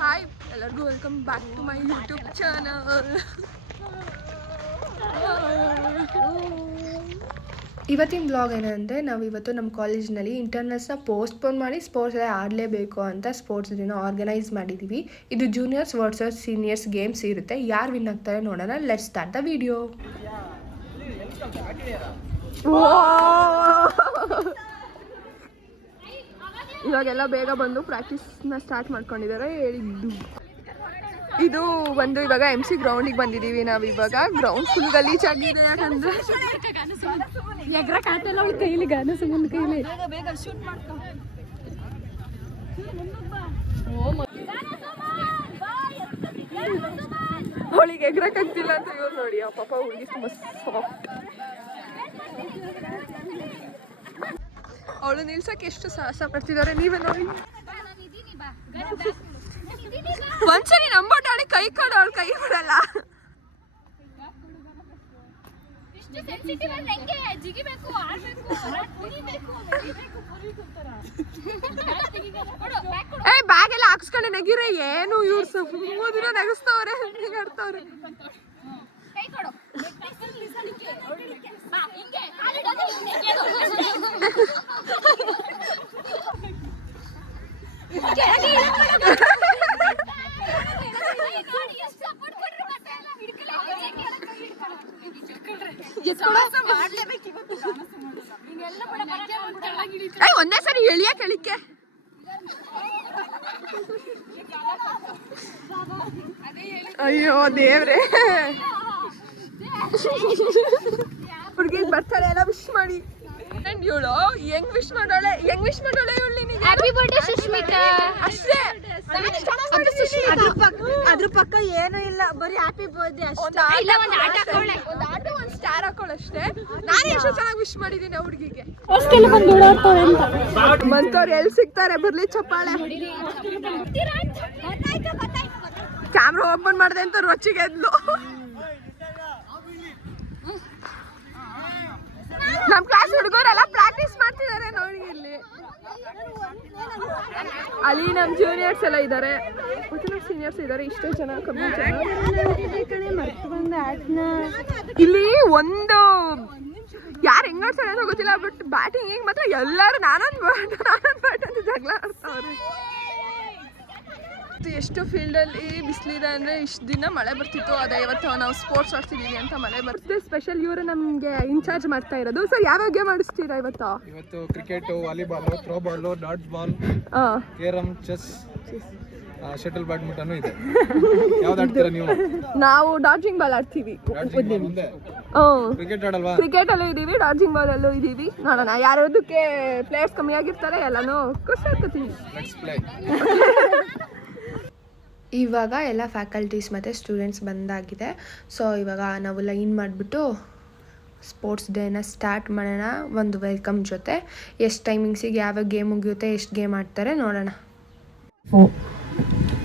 Hi ಎಲ್ಲರಿಗೂ welcome back to my YouTube channel. ಇವತ್ತಿನ blog ಏನಂದರೆ ನಾವಿವತ್ತು ನಮ್ಮ ಕಾಲೇಜ್ನಲ್ಲಿ ಇಂಟರ್ನಲ್ಸ್ನ ಪೋಸ್ಟ್ಪೋನ್ ಮಾಡಿ ಸ್ಪೋರ್ಟ್ಸಲ್ಲಿ ಆಡಲೇಬೇಕು ಅಂತ ಸ್ಪೋರ್ಟ್ಸ್ ದಿನ ಆರ್ಗನೈಸ್ ಮಾಡಿದ್ದೀವಿ. ಇದು ಜೂನಿಯರ್ಸ್ ವರ್ಸಸ್ ಸೀನಿಯರ್ಸ್ ಗೇಮ್ಸ್ ಇರುತ್ತೆ. ಯಾರು ವಿನ್ ಆಗ್ತಾರೆ ನೋಡೋಣ. Let's start the video. ಇವಾಗೆಲ್ಲ ಬೇಗ ಬಂದು ಪ್ರಾಕ್ಟೀಸ್ನ ಸ್ಟಾರ್ಟ್ ಮಾಡ್ಕೊಂಡಿದ್ದಾರೆ. ಹೇಳಿದ್ದು ಇದು ಒಂದು ಇವಾಗ MC ಗ್ರೌಂಡಿಗೆ ಬಂದಿದ್ದೀವಿ ನಾವು. ಇವಾಗ ಗ್ರೌಂಡ್ ಫುಲ್ ಗಲೀಜಾಗಿದೆ. ಯಾಕಂದ್ರೆ ಕೈಲಿ ಗಾನ ಸುಮ್ಮನ ಕೈಲಿ ಅವಳಿಗೆ ಎಗ್ರಕ್ಕಾಗ್ತಿಲ್ಲ ಅಂತ ಇವ್ರು ನೋಡಿ. ಆ ಪಾಪ ಹುಡುಗಿ ತುಂಬ ಸಾಫ್ಟ್. ಅವಳು ನಿಲ್ಸಕ್ಕೆ ಎಷ್ಟು ಸಾಹಸ ಪಡ್ತಿದ್ದಾರೆ ನೀವೇ ನೋಡಿ. ಒಂದ್ಸರಿ ನಂಬೋಟಾಳೆ ಕೈ ಕೊಡು, ಅವಳು ಕೈ ಕೊಡಲ್ಲ. ಬ್ಯಾಗ್ ಎಲ್ಲ ಹಾಕ್ಸ್ಕೊಂಡೆ ನೆಗಿರ ಏನು ಇವ್ರು ಮೂದಿನ ನೆಗಸ್ತವ್ರೆ ನೆಗಾಡ್ತವ್ರೆ. ಒಂದೇ ಸರಿ ಎಳಿಯ ಕೆಳಿಕೆ. ಅಯ್ಯೋ ದೇವ್ರೆ, ಹುಡುಗಿ ಬರ್ತಾಳೆ ಎಲ್ಲ ವಿಶ್ ಮಾಡಿ. ಇವಳು ಹೆಂಗ್ ವಿಶ್ ಮಾಡೋಳೆ ಇವಳು ನಿನಗೆ. ಹ್ಯಾಪಿ ಬರ್ತ್ಡೇ ಸುಷ್ಮಿತಾ ಅಷ್ಟೇ. ಅದ್ರ ಪಕ್ಕ ಏನು ಇಲ್ಲ, ಬರೀ ಹ್ಯಾಪಿ ಬರ್ತ್ಡೇ ಅಷ್ಟೇ. ಒಂದು ಸ್ಟಾರ್ ಹಾಕೊಳ್ಳ ಅಷ್ಟೇ. ನಾನು ಎಷ್ಟು ಚೆನ್ನಾಗಿ ವಿಶ್ ಮಾಡಿದ್ದೀನಿ ಆ ಹುಡುಗಿಗೆ. ಮಂತವ್ರು ಎಲ್ಲಿ ಸಿಗ್ತಾರೆ ಬರ್ಲಿ ಚಪ್ಪಾಳೆ. ಕ್ಯಾಮ್ರಾ ಓಪನ್ ಮಾಡಿದೆ ಅಂತ ರೊಚ್ಚಿಗೆ ಎದ್ಲು. ನಮ್ ಕ್ಲಾಸ್ ಹುಡುಗರೆಲ್ಲ ಪ್ರಾಕ್ಟೀಸ್ ಮಾಡ್ತಿದ್ದಾರೆ ನೋಡಿ. ಇಲ್ಲಿ ಅಲ್ಲಿ ನಮ್ ಜೂನಿಯರ್ಸ್ ಎಲ್ಲ ಇದ್ದಾರೆ, ಮತ್ತೆ ನಮ್ ಸೀನಿಯರ್ಸ್ ಇದ್ದಾರೆ. ಇಷ್ಟೇ ಜನ ಕಮ್ಮಿ ಜನ. ಇಲ್ಲಿ ಒಂದು ಯಾರು ಹೆಂಗ್ ಆಡ್ತಾರೆ ಅಂತ ಗೊತ್ತಿಲ್ಲ, ಬಟ್ ಬ್ಯಾಟಿಂಗ್ ಹಿಂಗ್ ಮಾತ್ರ ಎಲ್ಲರೂ ನಾನೊಂದು ಬ್ಯಾಟ್ ಅಂತ ಜಗಳ ಆಡ್ತಾವ್ರೆ. ಎಷ್ಟು ಫೀಲ್ಡಲ್ಲಿ ಬಿಸಿಲಿದೆ ಅಂದರೆ ಇಷ್ಟು ದಿನ ಮಳೆ ಬರ್ತಿತ್ತು. ಅದೇ ಇವತ್ತು ನಾವು ಸ್ಪೋರ್ಟ್ಸ್ ಆಡ್ತಿದ್ದೀವಿ ಅಂತ ಮಳೆ ಬರ್ತದೆ. ಸ್ಪೆಷಲ್ ಇವರು ನಮಗೆ ಇನ್ಚಾರ್ಜ್ ಮಾಡ್ತಾ ಇರೋದು. ಸರ್ ಯಾವ್ಯಾವ ಗೇಮ್ ಆಡಿಸ್ತೀರಾ ಇವತ್ತು? Cricket, volleyball, throw ball, dot ball, carrom, chess, shuttle badminton ಇದೆ. ಯಾವ್ದು ಆಡ್ತೀರಾ ನೀವು? ನಾವು ಡಾಡ್ಜಿಂಗ್ ಬಾಲ್ ಆಡ್ತೀವಿ. ಕ್ರಿಕೆಟ್ ಆಡಲ್ವಾ? ಕ್ರಿಕೆಟ್ ಅಲ್ಲೂ ಇದೀವಿ, ಡಾಡ್ಜಿಂಗ್ ಬಾಲ್ ಅಲ್ಲೂ ಇದೀವಿ. ನೋಡೋಣ ಯಾವ್ದಕ್ಕೆ ಪ್ಲೇಯರ್ಸ್ ಕಮ್ಮಿ ಆಗಿರ್ತಾರೆ ಎಲ್ಲಾನು ಖುಷಿ ಆಗ್ತೀವಿ. ಇವಾಗ ಎಲ್ಲ ಫ್ಯಾಕಲ್ಟೀಸ್ ಮತ್ತು ಸ್ಟೂಡೆಂಟ್ಸ್ ಬಂದಾಗಿದೆ. ಸೊ ಇವಾಗ ನಾವು ಲೈನ್ ಮಾಡಿಬಿಟ್ಟು ಸ್ಪೋರ್ಟ್ಸ್ ಡೇನ ಸ್ಟಾರ್ಟ್ ಮಾಡೋಣ ಒಂದು ವೆಲ್ಕಮ್ ಜೊತೆ. ಎಷ್ಟು ಟೈಮಿಂಗ್ಸಿಗೆ ಯಾವ ಗೇಮ್ ಮುಗಿಯುತ್ತೆ, ಎಷ್ಟು ಗೇಮ್ ಆಡ್ತಾರೆ ನೋಡೋಣ.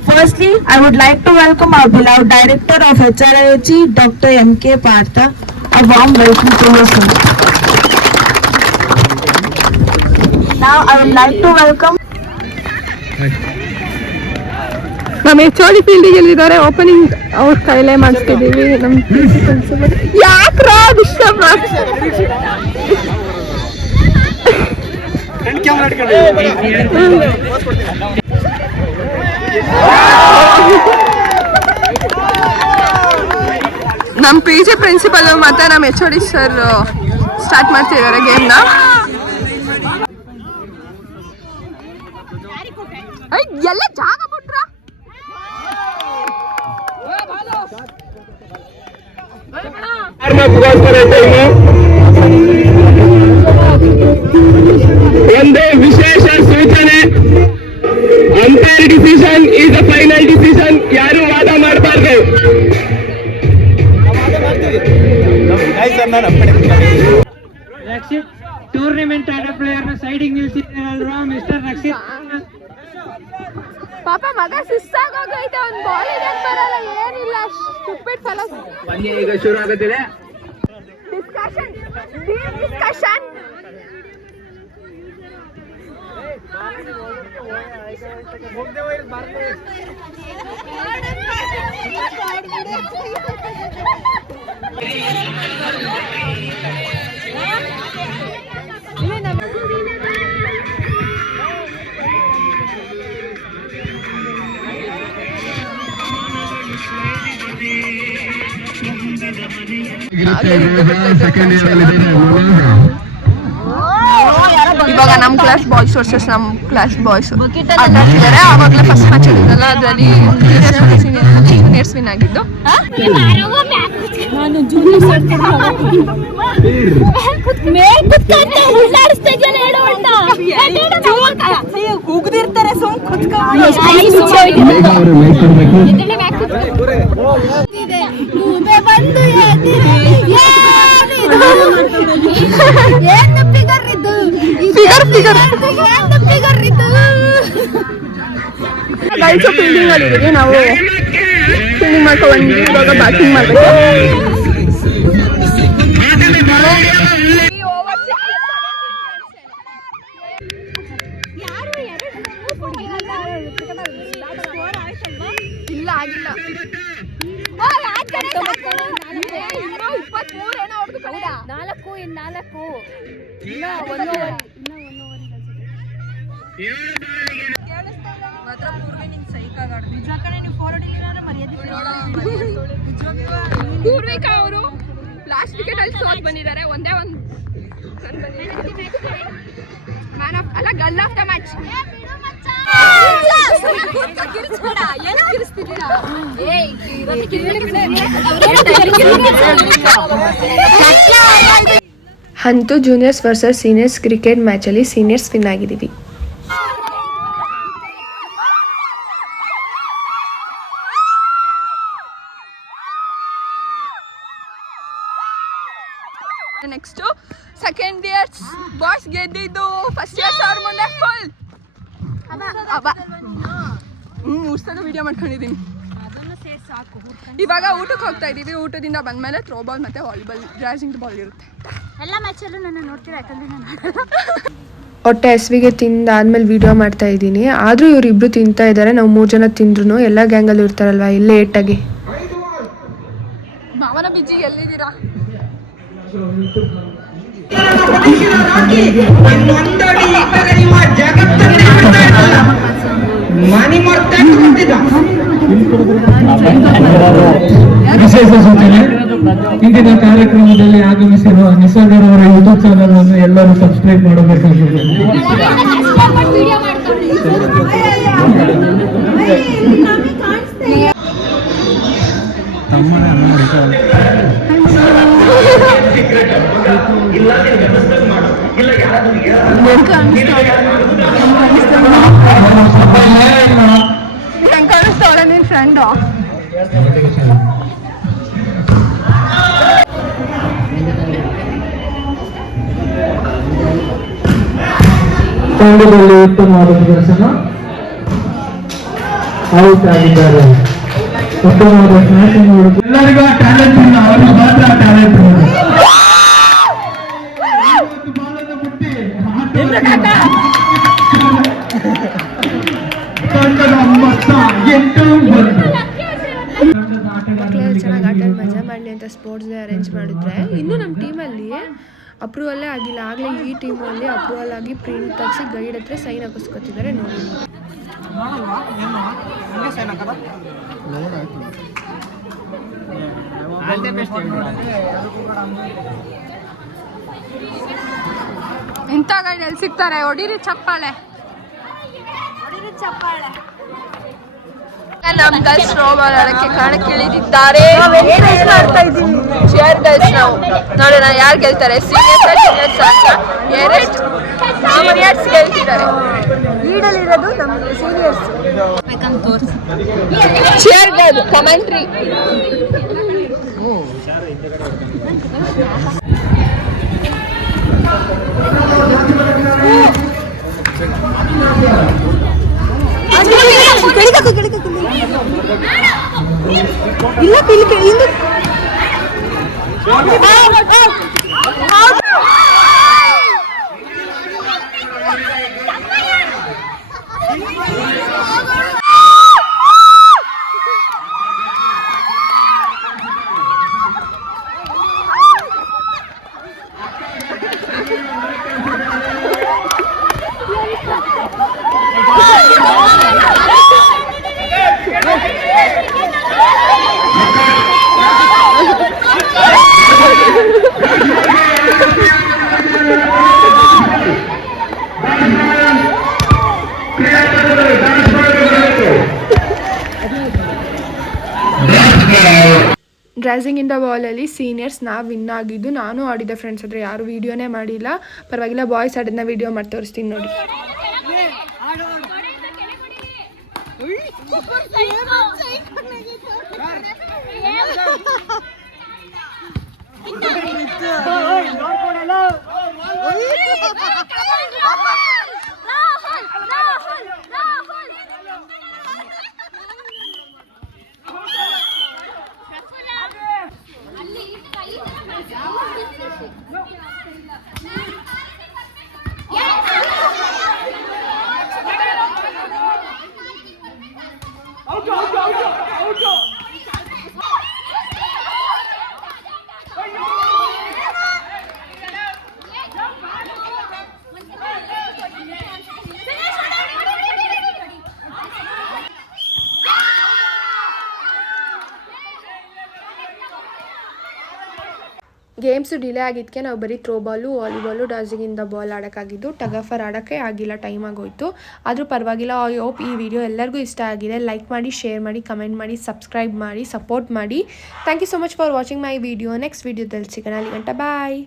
Firstly, I would like to welcome our beloved Director of HRIG, Dr. M.K. Partha. A warm welcome to you, sir. Now I would like to welcome ನಮ್ಮ HOD ಫೀಲ್ಡಿಗೆ ಎಲ್ಲಿದ್ದಾರೆ, ಓಪನಿಂಗ್ ಅವ್ರ ಕೈಲೇ ಮಾಡಿಸ್ತಿದ್ದೀವಿ. ನಮ್ಮ ಪ್ರಿನ್ಸಿಪಲ್ ಯಾಕ್ರಾ ಡಿಸ್ಟರ್ಬ್ ನಮ್ಮ PG principal ಮತ್ತೆ ನಮ್ಮ HOD sir start ಮಾಡ್ತಿದ್ದಾರೆ ಗೇಮ್ನ. ಎಲ್ಲ ಜಾಗ ಬಿಟ್ರ ಒಂದೇ ವಿಶೇಷ ಸೂಚನೆ, umpire decision is a final decision. ಯಾರು ವಾದ ಮಾಡಬಾರ್ದು. ರಕ್ಷಿತ್ ಟೂರ್ನಿಮೆಂಟ್ ಆಡೋ ಪ್ಲೇಯರ್ ನ ಸೈಡಿಗೆ ನಿಲ್ಸಿದ್ರಲ್ವಾ ಮಿಸ್ಟರ್ ರಕ್ಷಿತ್? ಪಾಪ ಮಗ ಸುಸ್ತಾಗೋಗೈತೆ. ಒಂದು ಬಾಲ್ ಇದೆ ಬರಲ್ಲ, ಏನಿಲ್ಲ. Stupid fellows. ಬನ್ನಿ, ಈಗ ಶುರು ಆಗುತ್ತಿದೆ ಡಿಸ್ಕಷನ್. ಇವಾಗ ನಮ್ಮ ಕ್ಲಾಸ್ ಬಾಯ್ಸ್ ವರ್ಸಸ್ ನಮ್ಮ ಕ್ಲಾಸ್ ಬಾಯ್ಸ್ ಆಟ ಆಡ್ತಿದ್ದಾರೆ. ಆವಾಗಲೇ ಫಸ್ಟ್ ಮ್ಯಾಚ್ ಆಗಿದ್ದಲ್ಲ, ಅದರಲ್ಲಿ ಜೂನಿಯರ್ಸ್ ವಿನ್ ಆಗಿದ್ದು. ಗೈಸ್ ಫೀಲ್ಡಿಂಗ್ ಅಲ್ಲಿ ನಾವು ಫೀಲ್ಡಿಂಗ್ ಮಾಡ್ಕೊಂಡು ಇವಾಗ ಬ್ಯಾಟಿಂಗ್ ಮಾಡ್ಬೇಕು. ಇಲ್ಲ ಆಗಿಲ್ಲ, 4 ಪೂರ್ವಿಕ ಅವರು ಲಾಸ್ಟ್ ವಿಕೆಟ್ ಅಲ್ಲಿ ಸೋತ್ ಬಂದಿದ್ದಾರೆ. ಒಂದೇ ಒಂದು ಮ್ಯಾನ್ ಆಫ್ ಅಲ್ಲ ಗರ್ಲ್ ಆಫ್ ದ ಮ್ಯಾಚ್. ಅಂತೂ ಜೂನಿಯರ್ಸ್ ವರ್ಸಸ್ ಸೀನಿಯರ್ಸ್ ಕ್ರಿಕೆಟ್ ಮ್ಯಾಚಲ್ಲಿ ಸೀನಿಯರ್ಸ್ ವಿನ್ ಆಗಿದ್ದೀವಿ. ನೆಕ್ಸ್ಟ್ ಸೆಕೆಂಡ್ ಇಯರ್ಸ್ ಬಾಯ್ಸ್ ಗೆದ್ದಿದ್ದು, ಫಸ್ಟ್ ಇಯರ್ಸ್ ಅವ್ರ ಮುಂದೆ ಫುಲ್ ಮೂರ್ಸಲ ವಿಡಿಯೋ ಮಾಡ್ಕೊಂಡಿದ್ದೀನಿ. ಇವಾಗ ಊಟಕ್ಕೆ ಹೋಗ್ತಾ ಇದ್ದೀವಿ. ಊಟದಿಂದ ಬಂದಮೇಲೆ ಥ್ರೋ ಬಾಲ್ ಮತ್ತು ವಾಲಿಬಾಲ್ ಡ್ರೈಸಿಂಗ್ ಬಾಲ್ ಇರುತ್ತೆ. ಎಲ್ಲ ಮ್ಯಾಚಲ್ಲೂ ನನ್ನ ನೋಡ್ತೀರಾ, ಯಾಕಂದರೆ ನಾನು ಹೊಟ್ಟೆ ಹಸಿವಿಗೆ ತಿಂದಾದ್ಮೇಲೆ ವಿಡಿಯೋ ಮಾಡ್ತಾ ಇದ್ದೀನಿ. ಆದರೂ ಇವರಿಬ್ರು ತಿಂತಾ ಇದ್ದಾರೆ. ನಾವು 3 ಜನ ತಿಂದ್ರು ಎಲ್ಲ ಗ್ಯಾಂಗಲ್ಲೂ ಇರ್ತಾರಲ್ವ ಇಲ್ಲೇ ಏಟಾಗಿ. ಮಾವನ ಬಿಜ್ಜಿ ಎಲ್ಲಿದ್ದೀರಾ? ವಿಶೇಷ ಸೂಚನೆ, ಇಂದಿನ ಕಾರ್ಯಕ್ರಮದಲ್ಲಿ ಆಗಮಿಸಿರುವ ನಿಸರ್ಗರವರ ಯೂಟ್ಯೂಬ್ ಚಾನಲ್ ಅನ್ನು ಎಲ್ಲರೂ ಸಬ್ಸ್ಕ್ರೈಬ್ ಮಾಡಬೇಕಾಗಿದೆ. ನಿನ್ ಫ್ರೆಂಡು ತಂಡದಲ್ಲಿ ಉತ್ತಮವಾದ ಪ್ರದರ್ಶನ, ಔಟ್ ಆಗಿದ್ದಾರೆ. ಉತ್ತಮವಾದ ಸ್ಮ್ಯಾಶಿಂಗ್ ನೋಡುದು. ಎಲ್ಲರಿಗೂ ಟ್ಯಾಲೆಂಟ್ ಇಲ್ಲ, ಅವರಿಗೆ ಮಾತ್ರ ಟ್ಯಾಲೆಂಟ್ ಇದೆ. ಮಕ್ಕಳೆಲ್ಲ ಚೆನ್ನಾಗಿ ಆಟ ಮಜಾ ಮಾಡಲಿ ಅಂತ ಸ್ಪೋರ್ಟ್ಸ್ ಡೇ ಅರೇಂಜ್ ಮಾಡಿದ್ರೆ, ಇನ್ನೂ ನಮ್ಮ ಟೀಮಲ್ಲಿ ಅಪ್ರೂವಲ್ಲೇ ಆಗಿಲ್ಲ. ಆಗಲೇ ಈ ಟೀಮಲ್ಲಿ ಅಪ್ರೂವಲ್ ಆಗಿ ಪ್ರಿಂಟ್ ತೆಗೆಸಿ ಗೈಡ್ ಹತ್ರ ಸೈನ್ ಹಾಕಿಸ್ಕೊತಿದ್ದಾರೆ. ನೋಡಿ ಇಂಥ ಗೈಡ್ ಎಲ್ಲಿ ಸಿಗ್ತಾರೆ? ಹೊಡೀರಿ ಚಪ್ಪಾಳೆ. ನಮ್ಮ ಗರ್ಲ್ಸ್ ಥ್ರೋ ಬಾಲ್ ಆಡಕ್ಕೆ ಕಾರಣಕ್ಕೆ ಇಳಿದಿದ್ದಾರೆ. ಚೇರ್ ಗರ್ಲ್ಸ್ ನಾವು ನೋಡೋಣ ಯಾರು ಗೆಲ್ತಾರೆ. ಸೀನಿಯರ್ಸ್ ಅಂತ 2 ಜೂನಿಯರ್ಸ್ ಗೆಲ್ತಿದ್ದಾರೆ. ಲೀಡಲ್ಲಿರೋದು ನಮ್ಮ ಸೀನಿಯರ್ಸ್. Chair girl commentary. ಇಲ್ಲ ಡ್ಯಾನ್ಸಿಂಗ್ ಇನ್ ದ ಬಾಲಲ್ಲಿ ಸೀನಿಯರ್ಸ್ ನಾವು ವಿನ್ ಆಗಿದ್ದು. ನಾನು ಆಡಿದ್ದೆ ಫ್ರೆಂಡ್ಸ್, ಆದರೆ ಯಾರು ವೀಡಿಯೋನೇ ಮಾಡಿಲ್ಲ. ಪರವಾಗಿಲ್ಲ, ಬಾಯ್ಸ್ ಆಡೋದನ್ನ ವೀಡಿಯೋ ಮಾಡಿ ತೋರಿಸ್ತೀನಿ ನೋಡಿ. ಗೇಮ್ಸ್ ಡಿಲೇ ಆಗಿದ್ದಕ್ಕೆ ನಾವು ಬರೀ throwball, volleyball, dancing in the ball ಆಡೋಕ್ಕಾಗಿದ್ದು. ಟಗ್ ಆಫ್ ವಾರ್ ಆಡೋಕ್ಕೆ ಆಗಿಲ್ಲ, ಟೈಮ್ ಆಗೋಯ್ತು. ಆದರೂ ಪರವಾಗಿಲ್ಲ. ಐ ಹೋಪ್ ಈ ವಿಡಿಯೋ ಎಲ್ಲರಿಗೂ ಇಷ್ಟ ಆಗಿದೆ. ಲೈಕ್ ಮಾಡಿ, ಶೇರ್ ಮಾಡಿ, ಕಮೆಂಟ್ ಮಾಡಿ, ಸಬ್ಸ್ಕ್ರೈಬ್ ಮಾಡಿ, ಸಪೋರ್ಟ್ ಮಾಡಿ. Thank you so much for watching my video. Next ವಿಡಿಯೋದಲ್ಲಿ ಸಿಗೋಣ. ಅಲ್ಲಿ ಗಂಟ ಬಾಯ್.